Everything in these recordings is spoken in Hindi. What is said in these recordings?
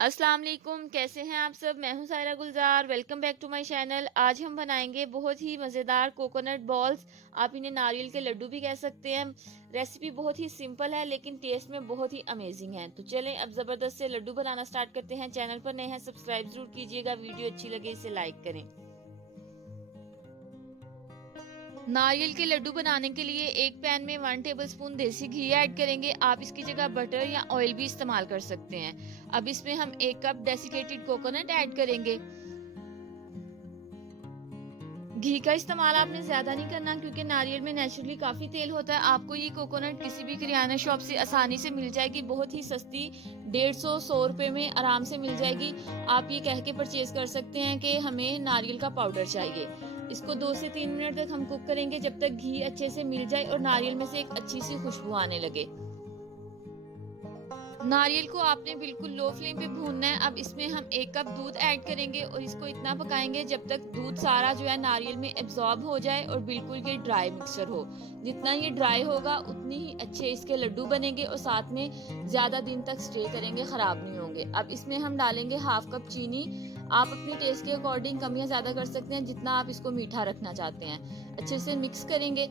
अस्सलाम वालेकुम, कैसे हैं आप सब। मैं हूं Saira Gulzar. Welcome back to my channel. आज हम बनाएंगे बहुत ही मज़ेदार कोकोनट बॉल्स। आप इन्हें नारियल के लड्डू भी कह सकते हैं। रेसिपी बहुत ही सिंपल है लेकिन टेस्ट में बहुत ही अमेजिंग है। तो चलें अब ज़बरदस्त से लड्डू बनाना स्टार्ट करते हैं। चैनल पर नए हैं सब्सक्राइब जरूर कीजिएगा। वीडियो अच्छी लगे इसे लाइक करें। नारियल के लड्डू बनाने के लिए एक पैन में 1 टेबलस्पून देसी घी ऐड करेंगे। आप इसकी जगह बटर या ऑयल भी इस्तेमाल कर सकते हैं। अब इसमें हम 1 कप डेसिकेटेड कोकोनट ऐड करेंगे। घी का इस्तेमाल आपने ज्यादा नहीं करना क्योंकि नारियल में नेचुरली काफी तेल होता है। आपको ये कोकोनट किसी भी किराना शॉप से आसानी से मिल जाएगी, बहुत ही सस्ती, 150-100 रुपए में आराम से मिल जाएगी। आप ये कह के परचेज कर सकते हैं कि हमें नारियल का पाउडर चाहिए। इसको 2 से 3 मिनट तक हम कुक करेंगे जब तक घी अच्छे से मिल जाए और नारियल में से एक अच्छी सी खुशबू आने लगे। नारियल को आपने बिल्कुल लो फ्लेम पे भूनना है। अब इसमें हम 1 कप दूध ऐड करेंगे और इसको इतना पकाएंगे जब तक दूध सारा जो है नारियल में एब्जॉर्ब हो जाए और बिल्कुल ये ड्राई मिक्सचर हो। जितना ये ड्राई होगा उतनी ही अच्छे इसके लड्डू बनेंगे और साथ में ज्यादा दिन तक स्टे करेंगे, खराब नहीं होंगे। अब इसमें हम डालेंगे 1/2 कप चीनी। आप अपने टेस्ट के अकॉर्डिंग कम या ज्यादा कर सकते हैं जितना आप इसको मीठा रखना चाहते हैं। अच्छे से मिक्स करेंगे।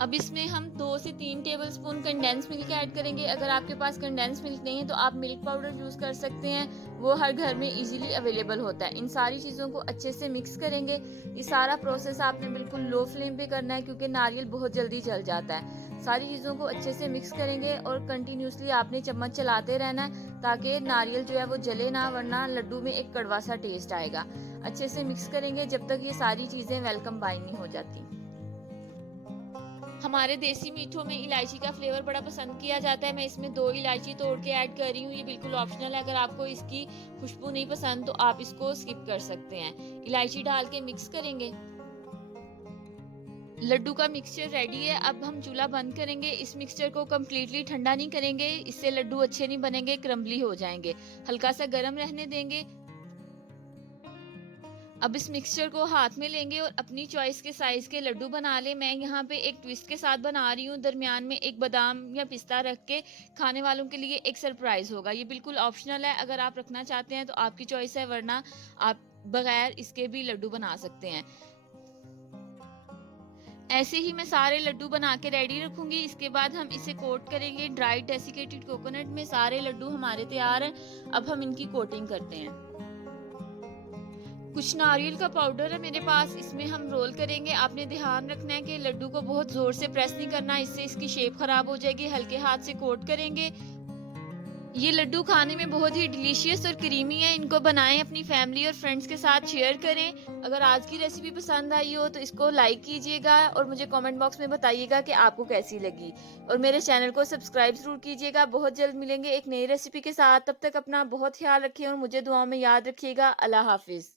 अब इसमें हम 2 से 3 टेबलस्पून कंडेंस मिल्क ऐड करेंगे। अगर आपके पास कंडेंस मिल्क नहीं है तो आप मिल्क पाउडर यूज कर सकते हैं, वो हर घर में इजीली अवेलेबल होता है। इन सारी चीज़ों को अच्छे से मिक्स करेंगे। ये सारा प्रोसेस आपने बिल्कुल लो फ्लेम पे करना है क्योंकि नारियल बहुत जल्दी जल जाता है। सारी चीज़ों को अच्छे से मिक्स करेंगे और कंटिन्यूसली आपने चम्मच चलाते रहना है ताकि नारियल जो है वो जले ना, वरना लड्डू में एक कड़वा सा टेस्ट आएगा। अच्छे से मिक्स करेंगे जब तक ये सारी चीज़ें वेलकम बाइंड नहीं हो जाती। हमारे देसी मीठों में इलायची का फ्लेवर बड़ा पसंद किया जाता है। मैं इसमें 2 इलायची तोड़ के ऐड कर रही हूँ। ये बिल्कुल ऑप्शनल है, अगर आपको इसकी खुशबू नहीं पसंद तो आप इसको स्किप कर सकते हैं। इलायची डाल के मिक्स करेंगे। लड्डू का मिक्सचर रेडी है। अब हम चूल्हा बंद करेंगे। इस मिक्सचर को कम्प्लीटली ठंडा नहीं करेंगे, इससे लड्डू अच्छे नहीं बनेंगे, क्रम्बली हो जाएंगे। हल्का सा गर्म रहने देंगे। अब इस मिक्सचर को हाथ में लेंगे और अपनी चॉइस के साइज के लड्डू बना ले। मैं यहाँ पे एक ट्विस्ट के साथ बना रही हूँ। दरमियान में एक बादाम या पिस्ता रख के खाने वालों के लिए एक सरप्राइज होगा। ये बिल्कुल ऑप्शनल है, अगर आप रखना चाहते हैं तो आपकी चॉइस है, वरना आप बगैर इसके भी लड्डू बना सकते हैं। ऐसे ही मैं सारे लड्डू बना के रेडी रखूंगी। इसके बाद हम इसे कोट करेंगे ड्राई डेसिकेटेड कोकोनट में। सारे लड्डू हमारे तैयार हैं। अब हम इनकी कोटिंग करते हैं। कुछ नारियल का पाउडर है मेरे पास, इसमें हम रोल करेंगे। आपने ध्यान रखना है कि लड्डू को बहुत जोर से प्रेस नहीं करना, इससे इसकी शेप खराब हो जाएगी। हल्के हाथ से कोट करेंगे। ये लड्डू खाने में बहुत ही डिलीशियस और क्रीमी है। इनको बनाएं, अपनी फैमिली और फ्रेंड्स के साथ शेयर करें। अगर आज की रेसिपी पसंद आई हो तो इसको लाइक कीजिएगा और मुझे कमेंट बॉक्स में बताइएगा कि आपको कैसी लगी। और मेरे चैनल को सब्सक्राइब जरूर कीजिएगा। बहुत जल्द मिलेंगे एक नई रेसिपी के साथ। तब तक अपना बहुत ख्याल रखिए और मुझे दुआओं में याद रखिएगा। अल्लाह हाफिज।